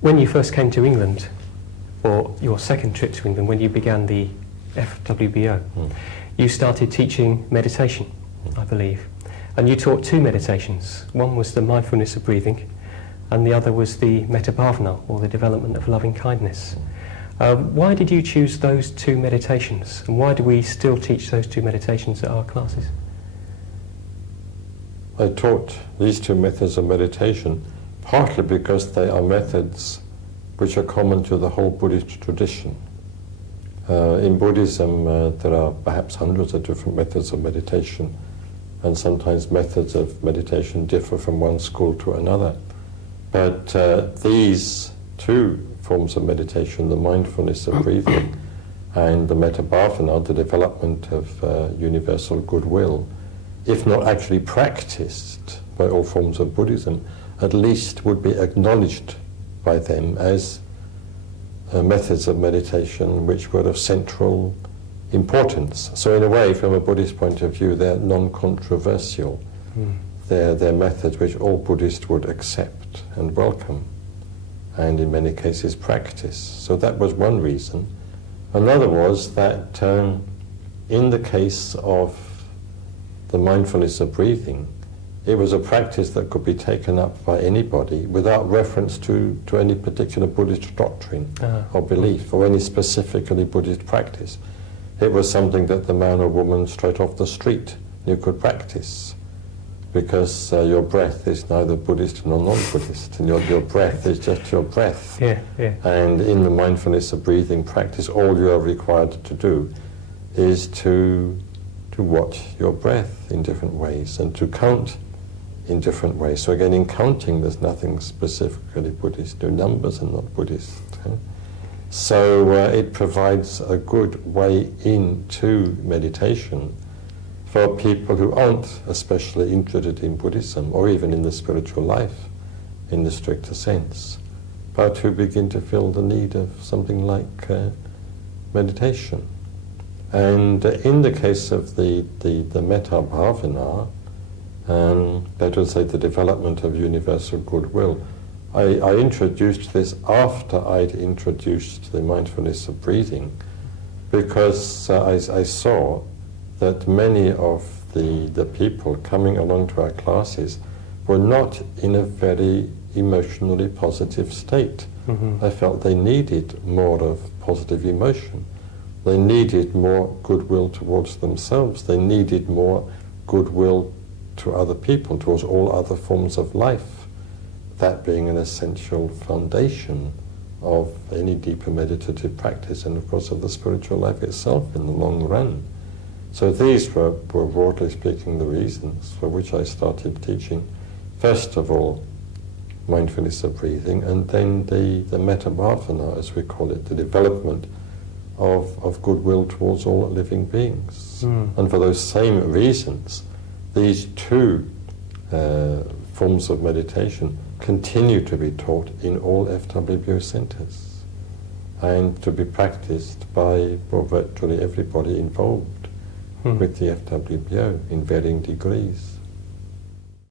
When you first came to England, or your second trip to England, when you began the FWBO, you started teaching meditation, I believe. And you taught two meditations. One was the mindfulness of breathing, and the other was the metta bhavana, or the development of loving kindness. Why did you choose those two meditations, and why do we still teach those two meditations at our classes? I taught these two methods of meditation partly because they are methods which are common to the whole Buddhist tradition. In Buddhism, there are perhaps hundreds of different methods of meditation, and sometimes methods of meditation differ from one school to another. But these two forms of meditation, the mindfulness of breathing and the metta bhavana, the development of universal goodwill, if not actually practiced by all forms of Buddhism, at least would be acknowledged by them as methods of meditation which were of central importance. So in a way, from a Buddhist point of view, they're non-controversial. They're methods which all Buddhists would accept and welcome, and in many cases practice. So that was one reason. Another was that in the case of the mindfulness of breathing, it was a practice that could be taken up by anybody without reference to any particular Buddhist doctrine or belief or any specifically Buddhist practice. It was something that the man or woman straight off the street you could practice, because your breath is neither Buddhist nor non-Buddhist, and your breath is just your breath. And in the mindfulness of breathing practice, all you are required to do is to watch your breath in different ways and to count in different ways. So again, in counting, there's nothing specifically Buddhist. Your numbers are not Buddhist. So it provides a good way into meditation for people who aren't especially interested in Buddhism or even in the spiritual life in the stricter sense, but who begin to feel the need of something like meditation. And in the case of the metta bhavana, that would say the development of universal goodwill, I introduced this after I'd introduced the mindfulness of breathing, because I saw that many of the people coming along to our classes were not in a very emotionally positive state. I felt they needed more of positive emotion. They needed more goodwill towards themselves. They needed more goodwill to other people, towards all other forms of life. That being an essential foundation of any deeper meditative practice, and of course of the spiritual life itself in the long run. So these were broadly speaking the reasons for which I started teaching, first of all, mindfulness of breathing, and then the metta bhavana, as we call it, the development of goodwill towards all living beings. And for those same reasons, these two forms of meditation continue to be taught in all FWBO centers and to be practiced by virtually everybody involved with the FWBO in varying degrees.